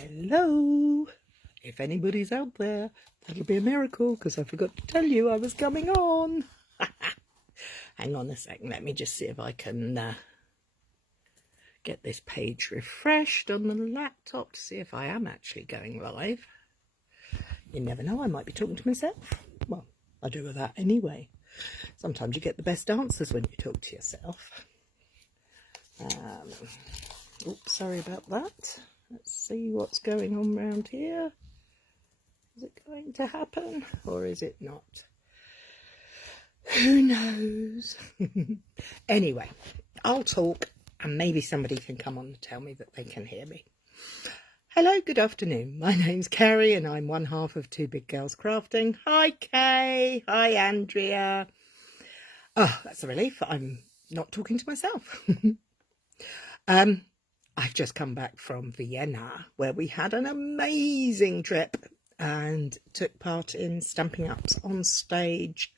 Hello, if anybody's out there, that'll be a miracle because I forgot to tell you I was coming on. Hang on a second, let me just see if I can get this page refreshed on the laptop to see if I am actually going live. You never know, I might be talking to myself. Well, I do that anyway. Sometimes you get the best answers when you talk to yourself. Oops, sorry about that. Let's see what's going on around here. Is it going to happen or is it not? Who knows? Anyway, I'll talk and maybe somebody can come on and tell me that they can hear me. Hello, good afternoon. My name's Cary and I'm one half of Two Big Girls Crafting. Hi, Kay. Hi, Andrea. Oh, that's a relief. I'm not talking to myself. I've just come back from Vienna where we had an amazing trip and took part in Stampin' Up's on stage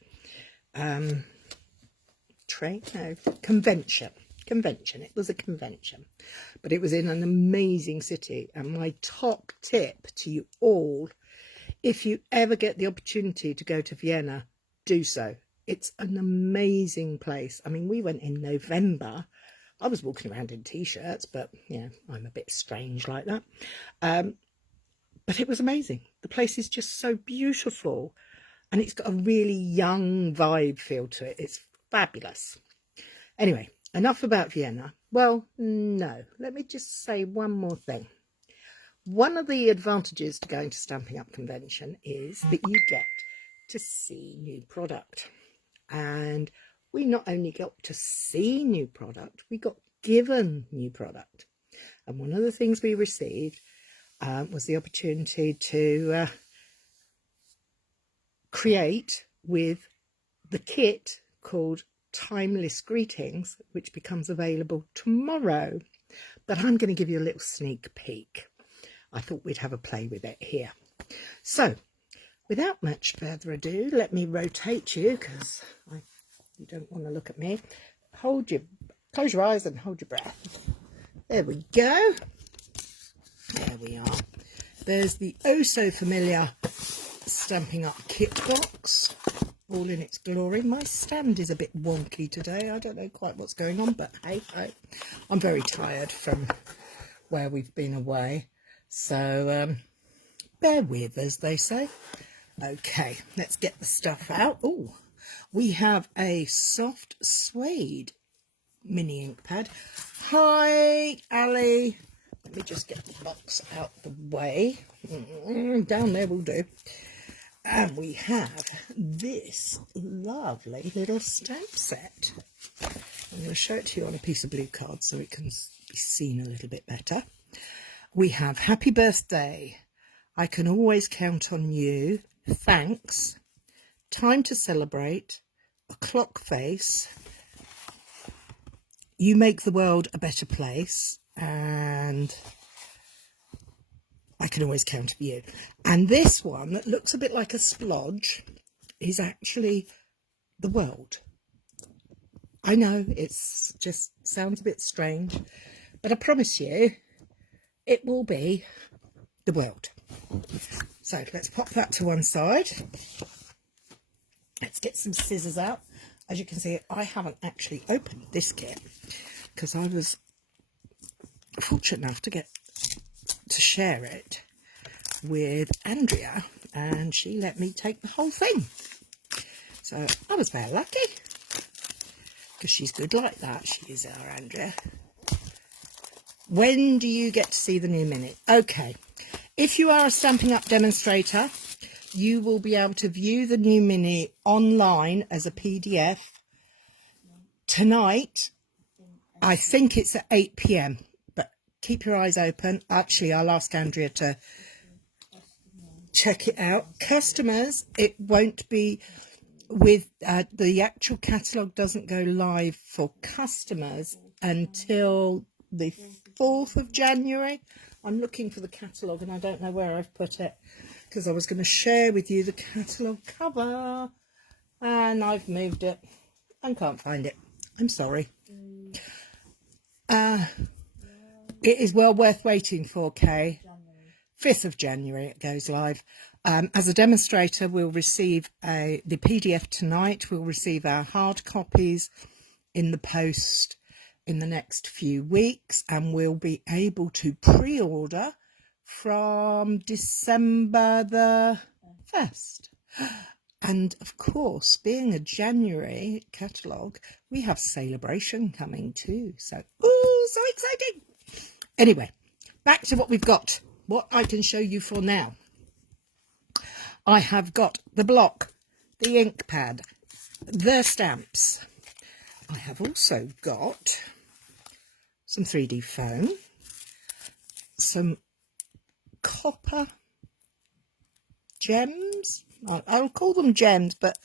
convention. It was a convention, but it was in an amazing city. And my top tip to you all, if you ever get the opportunity to go to Vienna, do so. It's an amazing place. I mean, we went in November. I was walking around in t-shirts, but yeah, I'm a bit strange like that. But it was amazing. The place is just so beautiful and it's got a really young vibe feel to it. It's fabulous. Anyway, enough about Vienna. Well, no, let me just say one more thing. One of the advantages to going to Stampin' Up convention is that you get to see new product. And we not only got to see new product, we got given new product. And one of the things we received was the opportunity to create with the kit called Timeless Greetings, which becomes available tomorrow. But I'm going to give you a little sneak peek. I thought we'd have a play with it here. So, without much further ado, let me rotate you because you don't want to look at me. Close your eyes and hold your breath. There we go. There we are. There's the oh so familiar Stampin' Up kit box, all in its glory. My stand is a bit wonky today. I don't know quite what's going on, but hey, I'm very tired from where we've been away. So bear with, as they say. Okay, let's get the stuff out. Oh, we have a soft suede mini ink pad. Hi, Ali. Let me just get the box out the way. Down there will do. And we have this lovely little stamp set. I'm going to show it to you on a piece of blue card so it can be seen a little bit better. We have Happy Birthday. I can always count on you. Thanks. Time to celebrate. A clock face. You make the world a better place. And I can always count on you. And this one that looks a bit like a splodge is actually the world. I know it's just sounds a bit strange, but I promise you it will be the world. So let's pop that to one side. Let's get some scissors out. As you can see, I haven't actually opened this kit because I was fortunate enough to get to share it with Andrea and she let me take the whole thing. So I was very lucky because she's good like that. She is our Andrea. When do you get to see the new mini? Okay, if you are a Stampin' Up demonstrator, you will be able to view the new mini online as a PDF tonight. I think it's at 8 p.m, but keep your eyes open. Actually, I'll ask Andrea to check it out. Customers, it won't be with the actual catalogue doesn't go live for customers until the 4th of January. I'm looking for the catalogue and I don't know where I've put it because I was going to share with you the catalogue cover and I've moved it and can't find it. I'm sorry. It is well worth waiting for, Kay. 5th of January it goes live. As a demonstrator, we'll receive the PDF tonight. We'll receive our hard copies in the post in the next few weeks, and we'll be able to pre-order from December the 1st. And of course, being a January catalogue, we have Celebration coming too. So, ooh, so exciting. Anyway, back to what we've got, what I can show you for now. I have got the block, the ink pad, the stamps. I have also got some 3D foam, some copper gems. I'll call them gems, but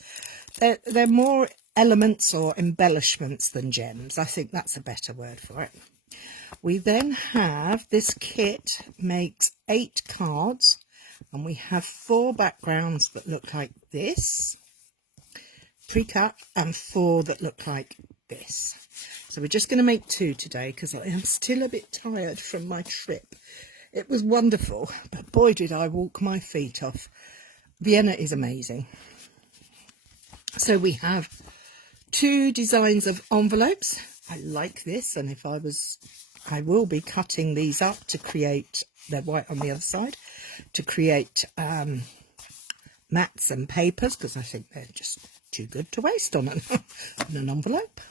they're more elements or embellishments than gems. I think that's a better word for it. We then have this kit makes 8 cards, and we have 4 backgrounds that look like this, pre-cut, and 4 that look like this. So we're just going to make 2 today because I am still a bit tired from my trip. It was wonderful, but boy did I walk my feet off. Vienna is amazing. So we have 2 designs of envelopes. I like this, and I will be cutting these up to create, they're white on the other side, to create mats and papers, because I think they're just too good to waste on an envelope.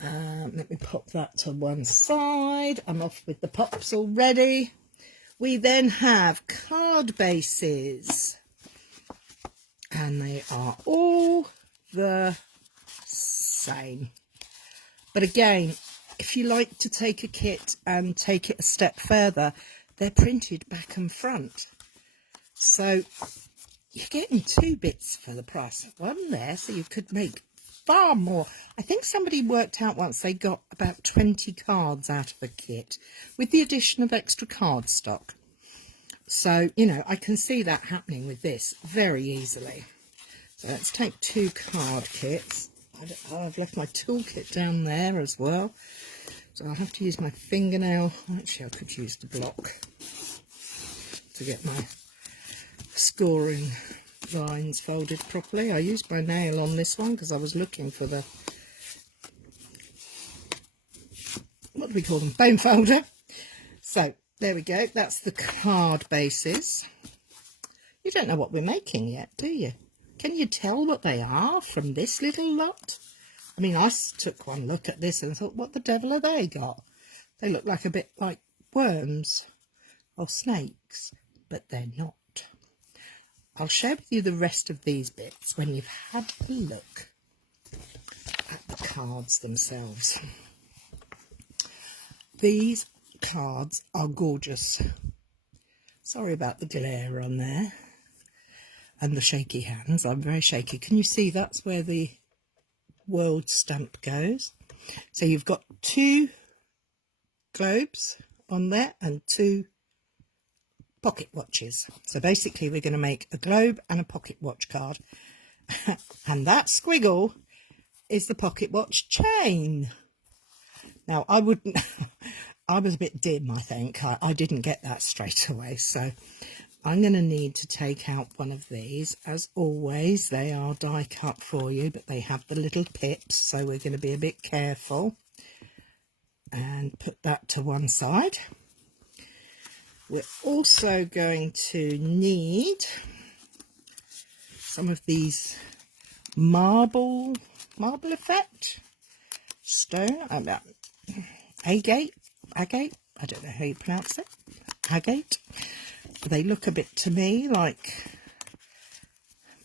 Let me pop that to one side. I'm off with the pops already. We then have card bases, and they are all the same. But again, if you like to take a kit and take it a step further, they're printed back and front. So you're getting 2 bits for the price of one there, so you could make far more. I think somebody worked out once they got about 20 cards out of a kit with the addition of extra card stock. So, you know, I can see that happening with this very easily. So let's take 2 card kits. I've left my toolkit down there as well. So I'll have to use my fingernail. Actually, I could use the block to get my scoring lines folded properly. I used my nail on this one because I was looking for the, what do we call them, bone folder. So there we go, that's the card bases. You don't know what we're making yet, do you? Can you tell what they are from this little lot? I mean, I took one look at this and thought, what the devil have they got? They look like a bit like worms or snakes, but they're not. I'll share with you the rest of these bits when you've had a look at the cards themselves. These cards are gorgeous. Sorry about the glare on there and the shaky hands. I'm very shaky. Can you see that's where the world stamp goes? So you've got 2 globes on there and 2 pocket watches. So basically we're going to make a globe and a pocket watch card. And that squiggle is the pocket watch chain. Now I wouldn't, I was a bit dim, I think. I didn't get that straight away. So I'm going to need to take out one of these. As always, they are die cut for you, but they have the little pips. So we're going to be a bit careful and put that to one side. We're also going to need some of these marble effect stone, agate, I don't know how you pronounce it, agate. They look a bit to me like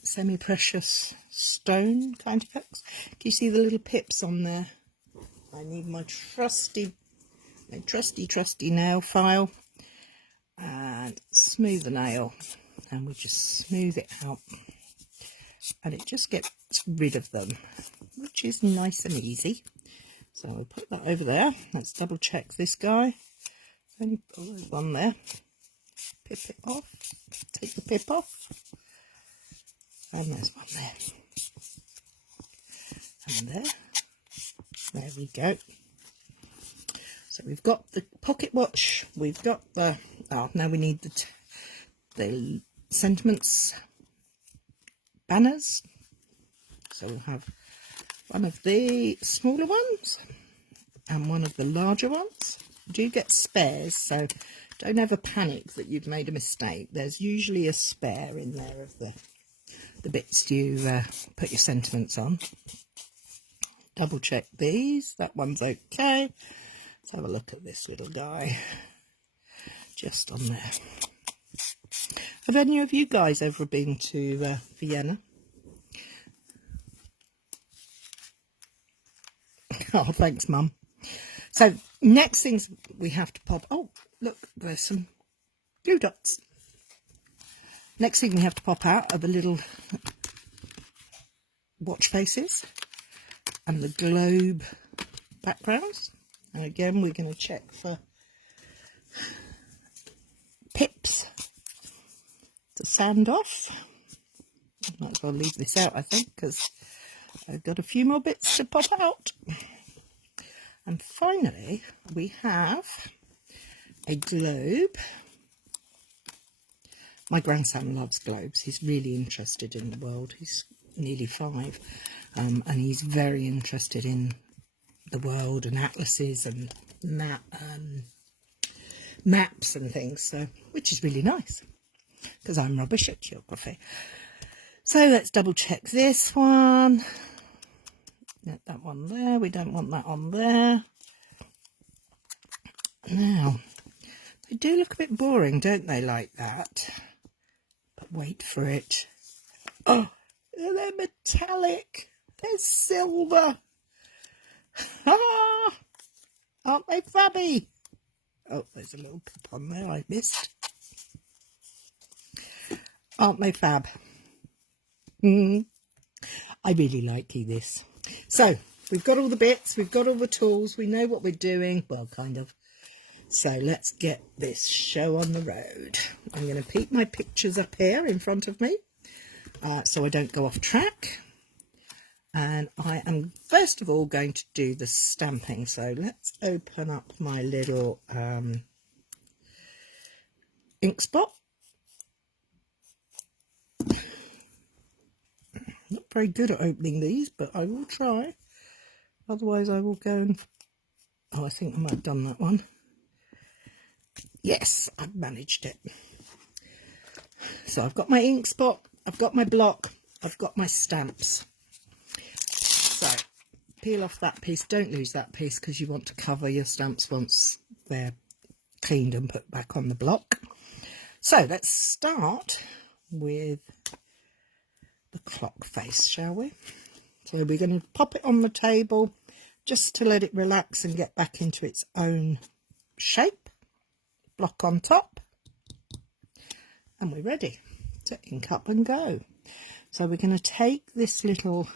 semi-precious stone kind of effects. Can you see the little pips on there? I need my trusty nail file and smooth the nail, and we just smooth it out and it just gets rid of them, which is nice and easy. So I'll put that over there. Let's double check this guy. Only one there. Pip it off. Take the pip off. And there's one there. And there. There we go. So we've got the pocket watch, we've got the, now we need the sentiments banners. So we'll have one of the smaller ones and one of the larger ones. You do get spares, so don't ever panic that you've made a mistake. There's usually a spare in there of the bits you put your sentiments on. Double check these, that one's okay. Let's have a look at this little guy just on there. Have any of you guys ever been to Vienna? Oh, thanks, Mum. So next things we have to pop. Oh, look, there's some glue dots. Next thing we have to pop out are the little watch faces and the globe backgrounds. And again, we're going to check for pips to sand off. Might as well leave this out, I think, because I've got a few more bits to pop out. And finally, we have a globe. My grandson loves globes. He's really interested in the world. He's nearly 5, and he's very interested in the world and atlases and maps and things, so which is really nice because I'm rubbish at geography. So let's double check this one. Get that one there. We don't want that on there. Now, they do look a bit boring, don't they, like that? But wait for it. Oh, they're metallic. They're silver. Ah, aren't they fabby? Oh, there's a little pip on there I missed. Aren't they fab? I really like this. So, we've got all the bits, we've got all the tools, we know what we're doing. Well, kind of. So, let's get this show on the road. I'm going to keep my pictures up here in front of me so I don't go off track. And I am first of all going to do the stamping. So let's open up my little ink spot. Not very good at opening these, but I will try. Otherwise I will go and... Oh, I think I might have done that one. Yes, I've managed it. So I've got my ink spot, I've got my block, I've got my stamps. So, peel off that piece. Don't lose that piece because you want to cover your stamps once they're cleaned and put back on the block. So, let's start with the clock face, shall we? So, we're going to pop it on the table just to let it relax and get back into its own shape. Block on top. And we're ready to ink up and go. So, we're going to take this little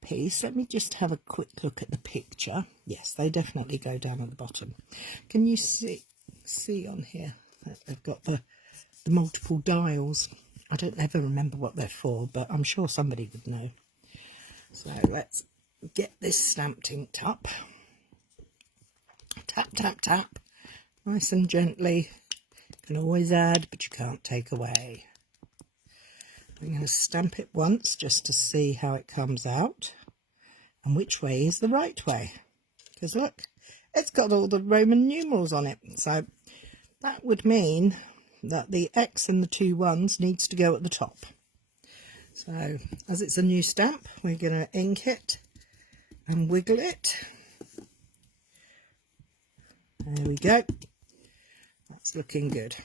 piece. Let me just have a quick look at the picture. Yes, they definitely go down at the bottom. Can you see on here that they've got the multiple dials? I don't ever remember what they're for, but I'm sure somebody would know. So let's get this stamped inked up. Tap, tap, tap. Nice and gently. You can always add, but you can't take away. I'm going to stamp it once just to see how it comes out and which way is the right way. Because look, it's got all the Roman numerals on it. So that would mean that the X and the 2 1s needs to go at the top. So as it's a new stamp, we're going to ink it and wiggle it. There we go. That's looking good.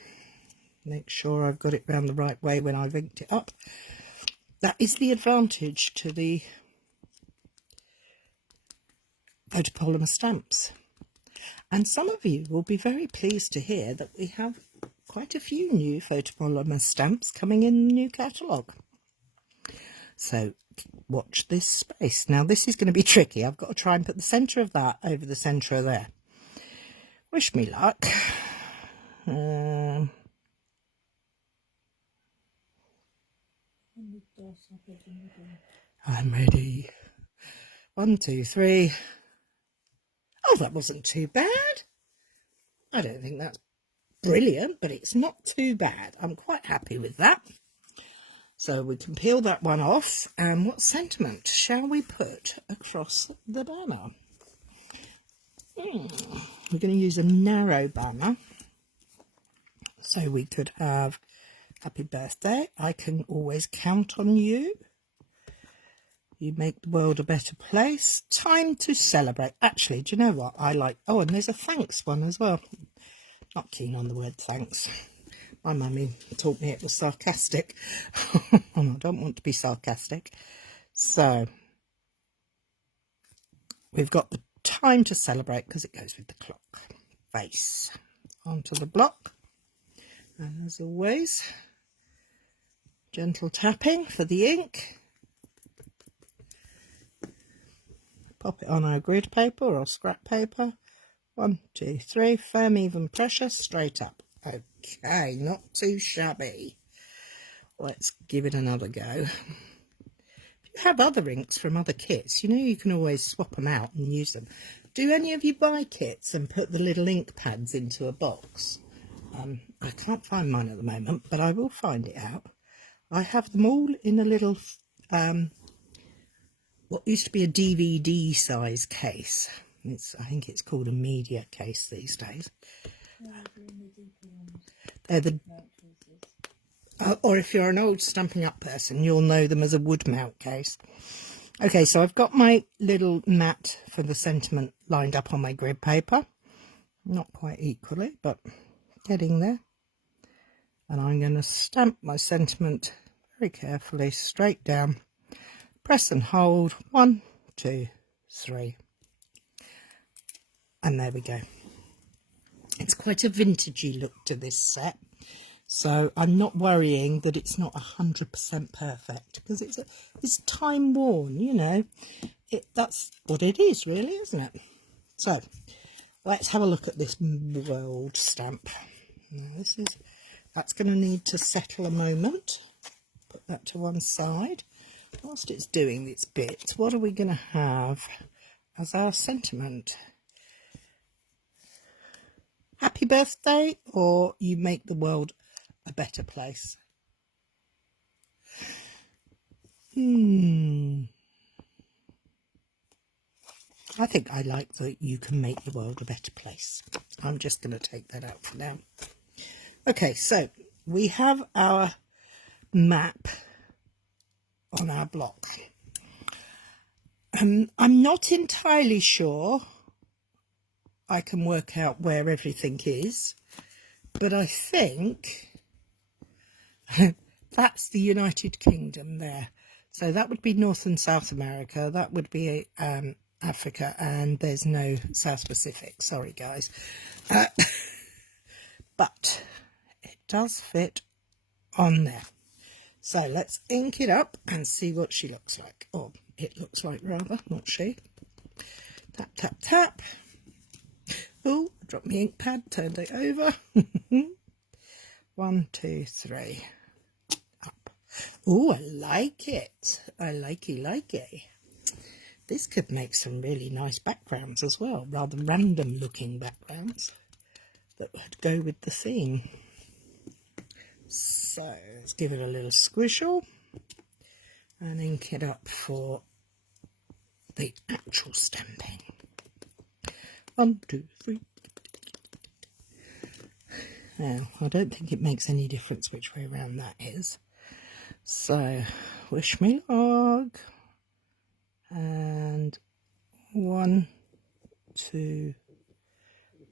Make sure I've got it round the right way when I've inked it up. That is the advantage to the photopolymer stamps. And some of you will be very pleased to hear that we have quite a few new photopolymer stamps coming in the new catalogue. So watch this space. Now this is going to be tricky. I've got to try and put the centre of that over the centre of there. Wish me luck. I'm ready. 1, 2, 3. Oh, that wasn't too bad. I don't think that's brilliant, but it's not too bad. I'm quite happy with that. So we can peel that one off. And what sentiment shall we put across the banner? We're going to use a narrow banner. So we could have happy birthday. I can always count on you. You make the world a better place. Time to celebrate. Actually, do you know what I like? Oh, and there's a thanks one as well. Not keen on the word thanks. My mummy taught me it was sarcastic. And I don't want to be sarcastic. So we've got the time to celebrate because it goes with the clock face onto the block. And as always, gentle tapping for the ink. Pop it on our grid paper or scrap paper. 1, 2, 3, firm, even pressure, straight up. Okay, not too shabby. Let's give it another go. If you have other inks from other kits, you know you can always swap them out and use them. Do any of you buy kits and put the little ink pads into a box? I can't find mine at the moment, but I will find it out. I have them all in a little what used to be a DVD size case. I think it's called a media case these days. They're the, or if you're an old Stampin' Up person, you'll know them as a wood mount case. Okay, so I've got my little mat for the sentiment lined up on my grid paper. Not quite equally, but getting there. And I'm going to stamp my sentiment very carefully straight down. Press and hold. 1, 2, 3. And there we go. It's quite a vintagey look to this set. So I'm not worrying that it's not 100% perfect because it's time worn, you know. That's what it is really, isn't it? So let's have a look at this world stamp. Now that's going to need to settle a moment. Put that to one side. Whilst it's doing its bit, what are we going to have as our sentiment? Happy birthday, or you make the world a better place? I think I like that you can make the world a better place. I'm just going to take that out for now. Okay, so we have our map on our block. I'm not entirely sure I can work out where everything is, but I think that's the United Kingdom there. So that would be North and South America, that would be Africa, and there's no South Pacific. Sorry guys. But it does fit on there. So let's ink it up and see what she looks like. Or it looks like rather, not she. Tap, tap, tap. Oh, dropped my ink pad, turned it over. 1, 2, 3. Up. Oh, I like it. I like it. This could make some really nice backgrounds as well. Rather random looking backgrounds that would go with the theme. So let's give it a little squishle and ink it up for the actual stamping. 1, 2, 3. Now, I don't think it makes any difference which way around that is. So, wish me luck. And 1, 2,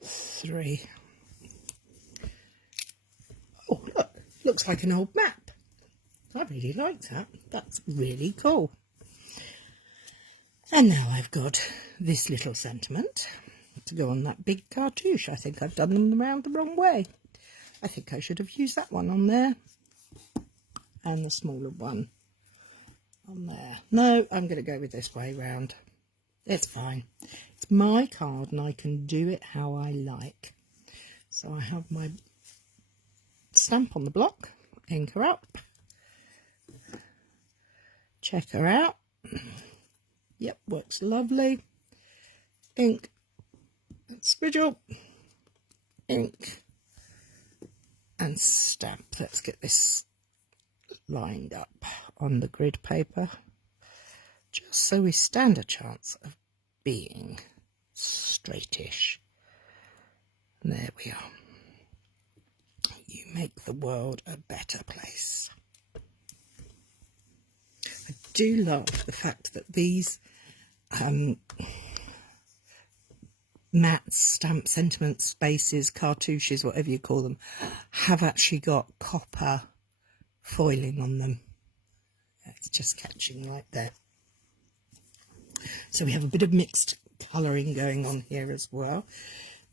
3. Oh, look, looks like an old map. I really like that. That's really cool. And now I've got this little sentiment to go on that big cartouche. I think I've done them around the wrong way. I think I should have used that one on there and the smaller one on there. No, I'm going to go with this way round. It's fine. It's my card and I can do it how I like. So I have my stamp on the block, ink her up, check her out. Yep, works lovely. Ink squiggle, ink and stamp. Let's get this lined up on the grid paper, just so we stand a chance of being straightish. And there we are. You make the world a better place. I do love the fact that these mats, stamp sentiments, spaces, cartouches, whatever you call them, have actually got copper foiling on them. It's just catching right there. So we have a bit of mixed colouring going on here as well.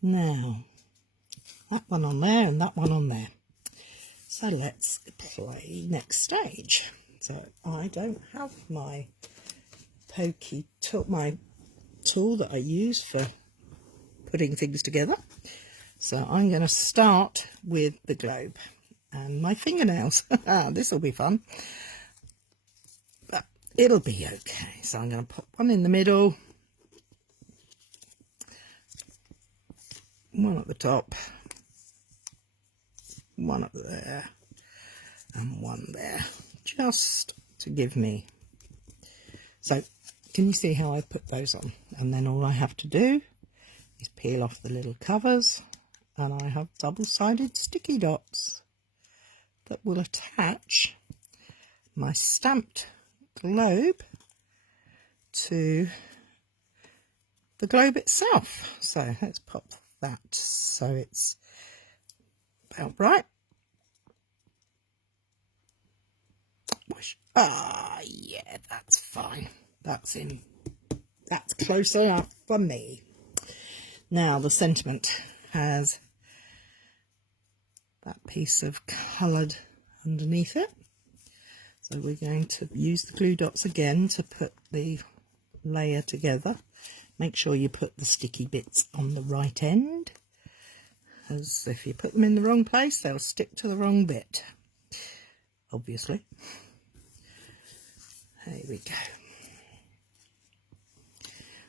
Now, that one on there and that one on there. So let's play next stage. So I don't have my pokey tool, my tool that I use for putting things together. So I'm going to start with the globe and my fingernails. This will be fun, but it'll be okay. So I'm going to put one in the middle, one at the top, one up there, and one there, just to give me. So can you see how I put those on? And then all I have to do is peel off the little covers, and I have double-sided sticky dots that will attach my stamped globe to the globe itself. So let's pop that so it's about right. Yeah, that's fine. That's in. That's close enough for me. Now the sentiment has that piece of coloured underneath it. So we're going to use the glue dots again to put the layer together. Make sure you put the sticky bits on the right end, as if you put them in the wrong place, they'll stick to the wrong bit, obviously. There we go.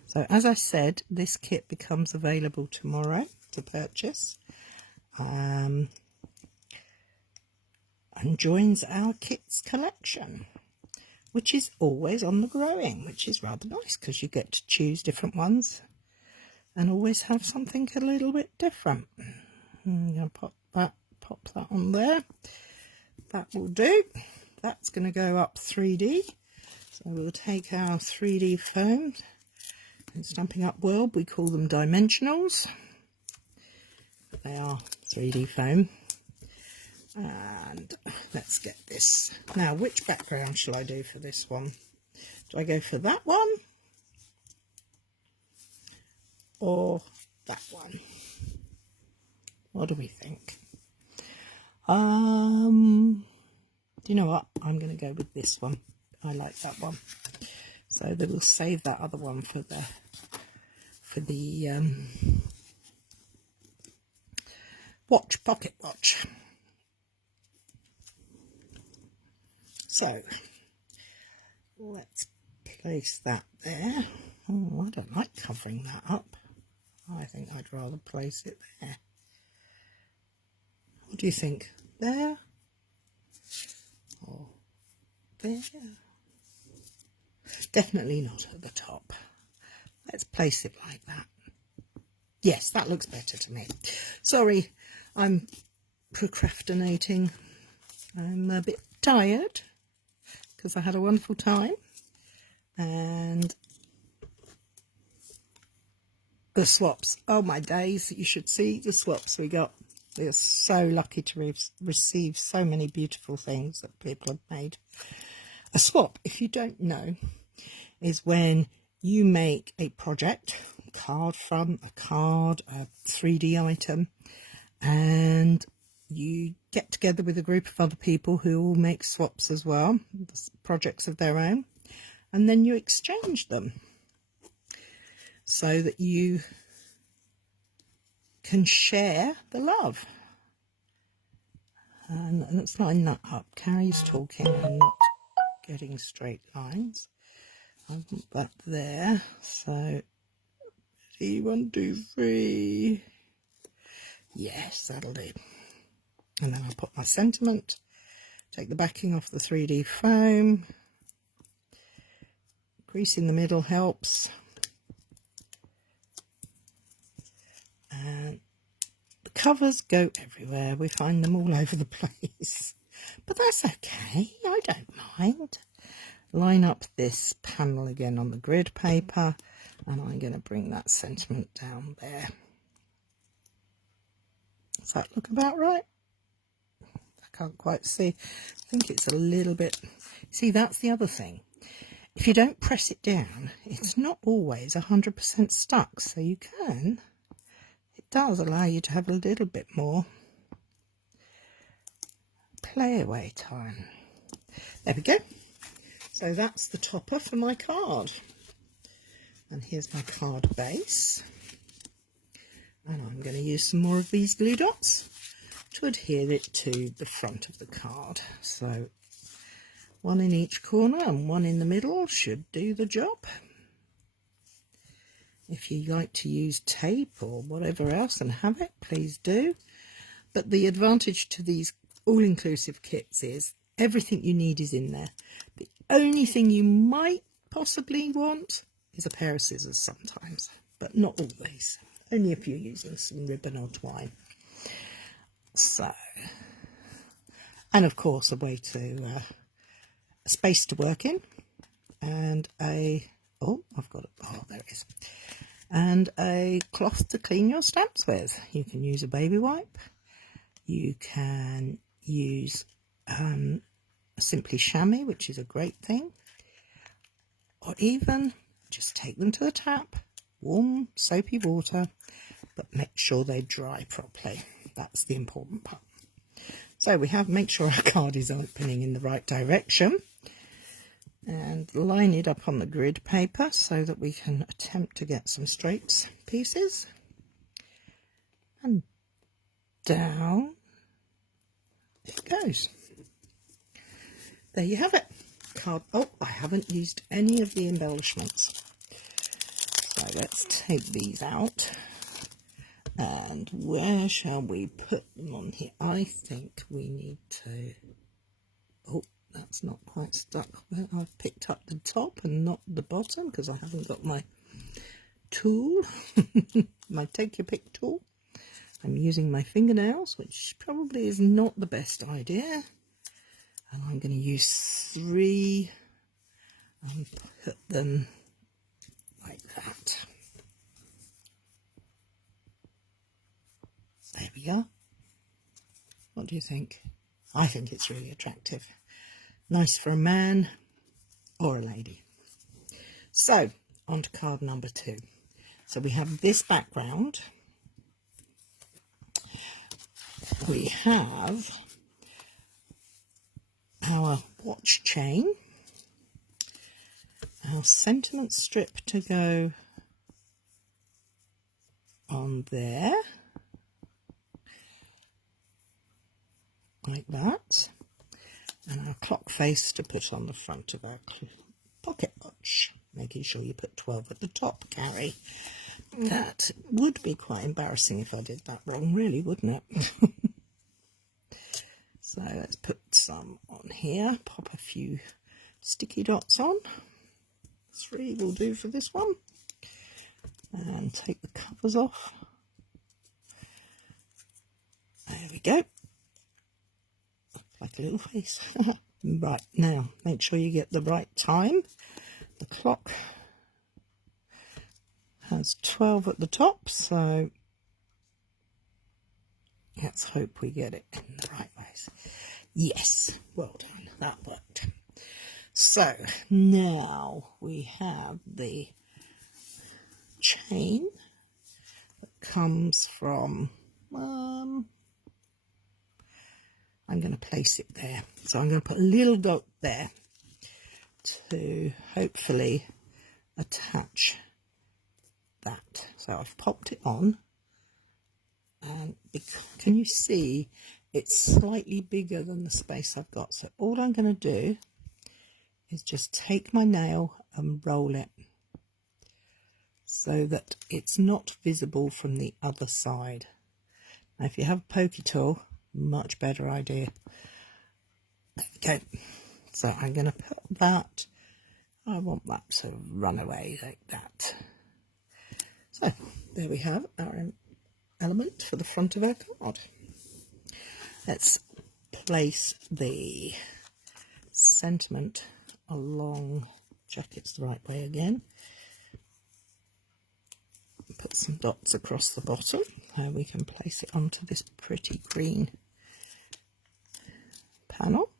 So as I said, this kit becomes available tomorrow to purchase, and joins our kits collection, which is always on the growing, which is rather nice because you get to choose different ones and always have something a little bit different. I'm going to pop that on there. That will do. That's going to go up 3D. So we'll take our 3D foam. In Stampin' Up world, we call them dimensionals. They are 3D foam. And let's get this. Now, which background shall I do for this one? Do I go for that one? Or that one? What do we think? Do you know what? I'm going to go with this one. I like that one. So then we'll save that other one for the pocket watch. So let's place that there. Oh, I don't like covering that up. I think I'd rather place it there. What do you think? There? Or there? Definitely not at the top. Let's place it like that. Yes, that looks better to me. Sorry, I'm procrastinating. I'm a bit tired because I had a wonderful time, and the swaps, oh my days, you should see the swaps we got. We are so lucky to receive so many beautiful things that people have made. A swap, if you don't know, is when you make a project, a card front, a card, a 3D item, and you get together with a group of other people who all make swaps as well, projects of their own, and then you exchange them so that you can share the love. And let's line that up. Cary's talking and not getting straight lines. I want that there, so See, 1, 2, 3. Yes, that'll do. And then I'll put my sentiment, take the backing off the 3D foam. Crease in the middle helps. And the covers go everywhere. We find them all over the place. But that's okay. I don't mind. Line up this panel again on the grid paper. And I'm going to bring that sentiment down there. Does that look about right? I can't quite see. I think it's a little bit... See, that's the other thing. If you don't press it down, it's not always 100% stuck. So you can... It does allow you to have a little bit more play away time. There we go. So that's the topper for my card. And here's my card base. And I'm going to use some more of these glue dots to adhere it to the front of the card. So 1 in each corner and 1 in the middle should do the job. If you like to use tape or whatever else and have it, please do. But the advantage to these all-inclusive kits is everything you need is in there. The only thing you might possibly want is a pair of scissors sometimes, but not always. Only if you're using some ribbon or twine. So, and of course a way to, a space to work in, and a, oh, I've got it, oh, there it is. And a cloth to clean your stamps with. You can use a baby wipe. You can use simply chamois, which is a great thing. Or even just take them to the tap, warm soapy water, but make sure they dry properly. That's the important part. So we have, make sure our card is opening in the right direction. And line it up on the grid paper so that we can attempt to get some straight pieces. And down it goes. There you have it. Card. Oh, I haven't used any of the embellishments. So let's take these out. And where shall we put them on here? I think we need to... Oh, that's not quite stuck. Well, I've picked up the top and not the bottom because I haven't got my tool, my take your pick tool. I'm using my fingernails, which probably is not the best idea. And I'm going to use 3 and put them like that. There we are. What do you think? I think it's really attractive. Nice for a man or a lady. So, on to card number 2. So we have this background. We have our watch chain, our sentiment strip to go on there, like that, and our clock face to put on the front of our pocket watch, making sure you put 12 at the top, Cary. That would be quite embarrassing if I did that wrong, really, wouldn't it? So let's put some on here, pop a few sticky dots on. 3 will do for this one. And take the covers off. There we go. Like a little face. Right, now make sure you get the right time. The clock has 12 at the top, so let's hope we get it in the right ways. Yes, well done, that worked. So now we have the chain that comes from, I'm going to place it there. So I'm going to put a little dot there to hopefully attach that. So I've popped it on. And can you see it's slightly bigger than the space I've got? So all I'm going to do is just take my nail and roll it so that it's not visible from the other side. Now, if you have a pokey tool, much better idea. Okay, so I'm going to put that, I want that to run away like that. So there we have our element for the front of our card. Let's place the sentiment along, check it's the right way again. Put some dots across the bottom, and we can place it onto this pretty green panel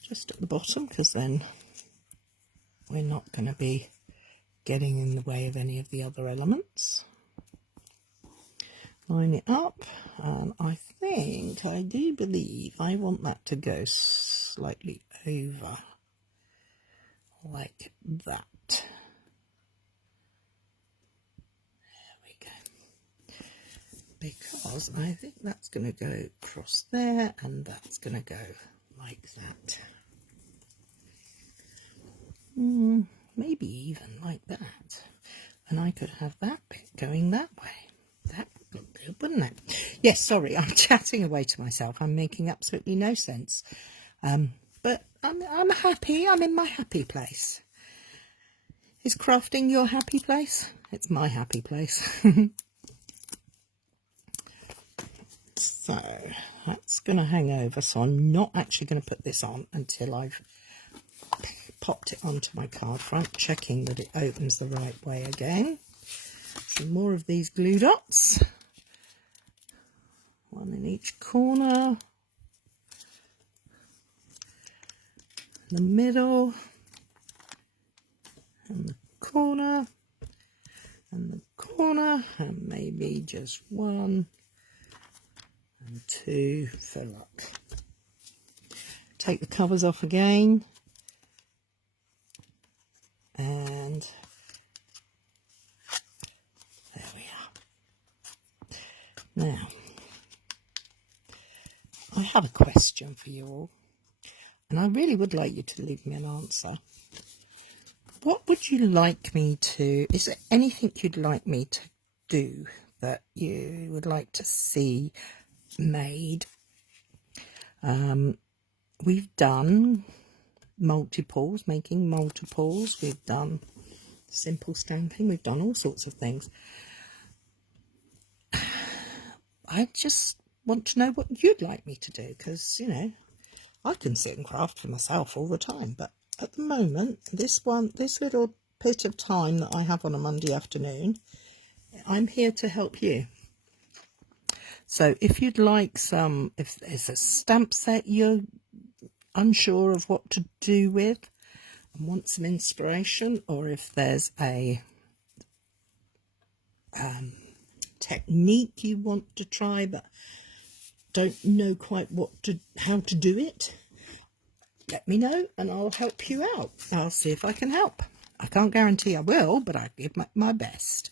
just at the bottom, because then we're not going to be getting in the way of any of the other elements. Line it up, and I do believe I want that to go slightly over like that. There we go. Because I think that's going to go across there, and that's going to go like that. Maybe even like that. And I could have that bit going that way. That would look good, wouldn't it? Yes, sorry, I'm chatting away to myself. I'm making absolutely no sense. But I'm happy. I'm in my happy place. Is crafting your happy place? It's my happy place. So that's going to hang over. So I'm not actually going to put this on until I've popped it onto my card front, checking that it opens the right way again. Some more of these glue dots, one in each corner, the middle, and the corner, and the corner, and maybe just one and two for luck. Take the covers off again, and there we are. Now, I have a question for you all, and I really would like you to leave me an answer. What would you like me to, is there anything you'd like me to do that you would like to see made? We've done multiples, making multiples, we've done simple stamping, we've done all sorts of things. I just want to know what you'd like me to do, because, you know, I can sit and craft for myself all the time, but at the moment, this little bit of time that I have on a Monday afternoon, I'm here to help you. So if you'd like if there's a stamp set you're unsure of what to do with and want some inspiration, or if there's a technique you want to try but don't know quite how to do it, let me know and I'll help you out. I'll see if I can help. I can't guarantee I will, but I'll give my best.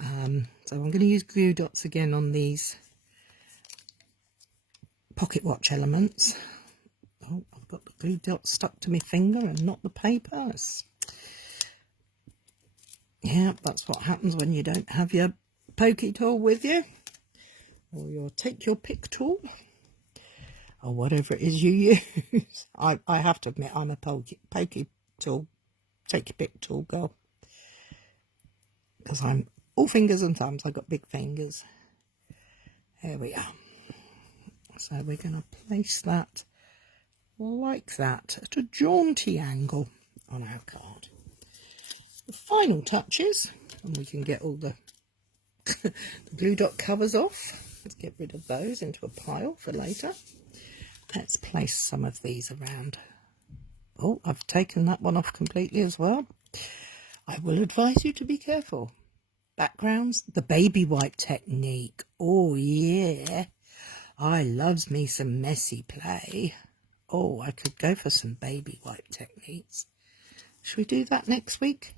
So I'm going to use glue dots again on these pocket watch elements. Oh, I've got the glue dots stuck to my finger and not the paper. Yeah, that's what happens when you don't have your pokey tool with you, or your take your pick tool, or whatever it is you use. I have to admit, I'm a pokey tool, take your pick tool girl, because I'm all fingers and thumbs. I've got big fingers. There we are. So we're going to place that like that at a jaunty angle on our card. The final touches, and we can get all the glue dot covers off. Let's get rid of those into a pile for later. Let's place some of these around. Oh, I've taken that one off completely as well. I will advise you to be careful. Backgrounds, the baby wipe technique. Oh yeah, I loves me some messy play. Oh, I could go for some baby wipe techniques. Should we do that next week?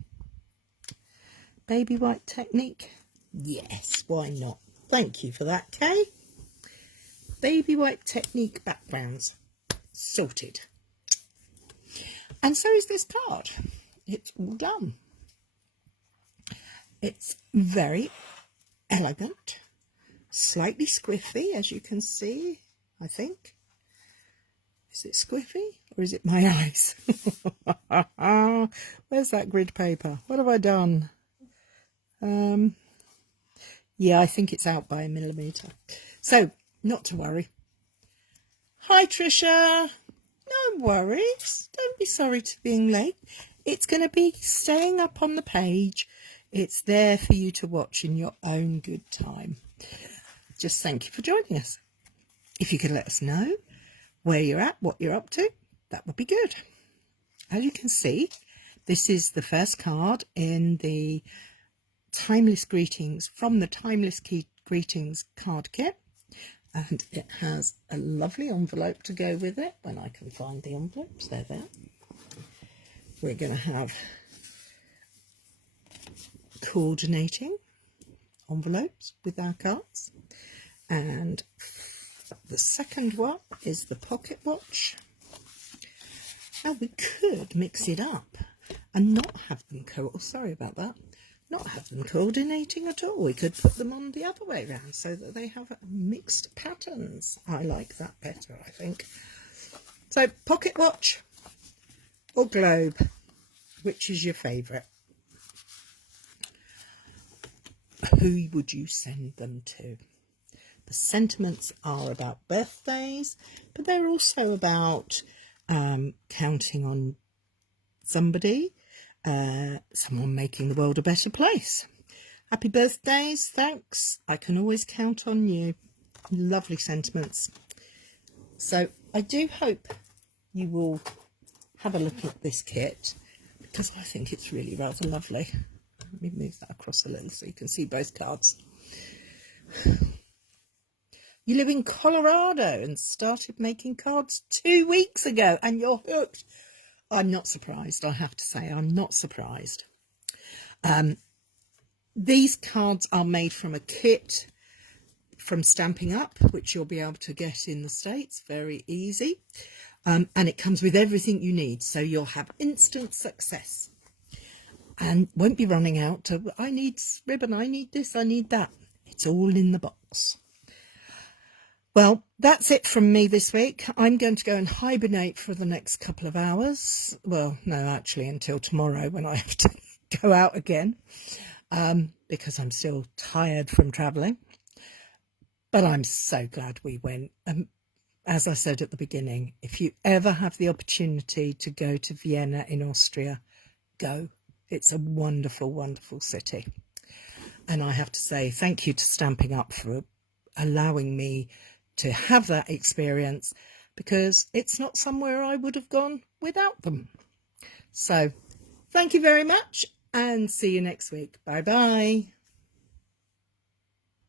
Baby wipe technique? Yes, why not? Thank you for that, Kay. Baby wipe technique backgrounds. Sorted. And so is this card. It's all done. It's very elegant, slightly squiffy, as you can see, I think. Is it squiffy or is it my eyes? Where's that grid paper? What have I done? Yeah, I think it's out by a millimetre. So, not to worry. Hi, Trisha. No worries. Don't be sorry to being late. It's going to be staying up on the page. It's there for you to watch in your own good time. Just thank you for joining us. If you could let us know where you're at, what you're up to, that would be good. As you can see, this is the first card in the Timeless Greetings from the Timeless Greetings card kit. And it has a lovely envelope to go with it when I can find the envelopes. They're there. We're going to have coordinating envelopes with our cards. And the second one is the pocket watch. Now we could mix it up and not have them not have them coordinating at all. We could put them on the other way around so that they have mixed patterns. I like that better, I think. So pocket watch or globe, which is your favourite? Who would you send them to? The sentiments are about birthdays, but they're also about counting on somebody, someone making the world a better place. Happy birthdays, thanks. I can always count on you. Lovely sentiments. So I do hope you will have a look at this kit because I think it's really rather lovely. Let me move that across a little so you can see both cards. You live in Colorado and started making cards 2 weeks ago and you're hooked. I'm not surprised, I have to say. I'm not surprised. These cards are made from a kit from Stampin Up, which you'll be able to get in the States. Very easy. And it comes with everything you need. So you'll have instant success. And won't be running out to, I need ribbon, I need this, I need that. It's all in the box. Well, that's it from me this week. I'm going to go and hibernate for the next couple of hours. Well, no, actually until tomorrow when I have to go out again, because I'm still tired from travelling. But I'm so glad we went. As I said at the beginning, if you ever have the opportunity to go to Vienna in Austria, go. It's a wonderful, wonderful city. And I have to say thank you to Stampin Up for allowing me to have that experience, because it's not somewhere I would have gone without them. So thank you very much and see you next week. Bye bye.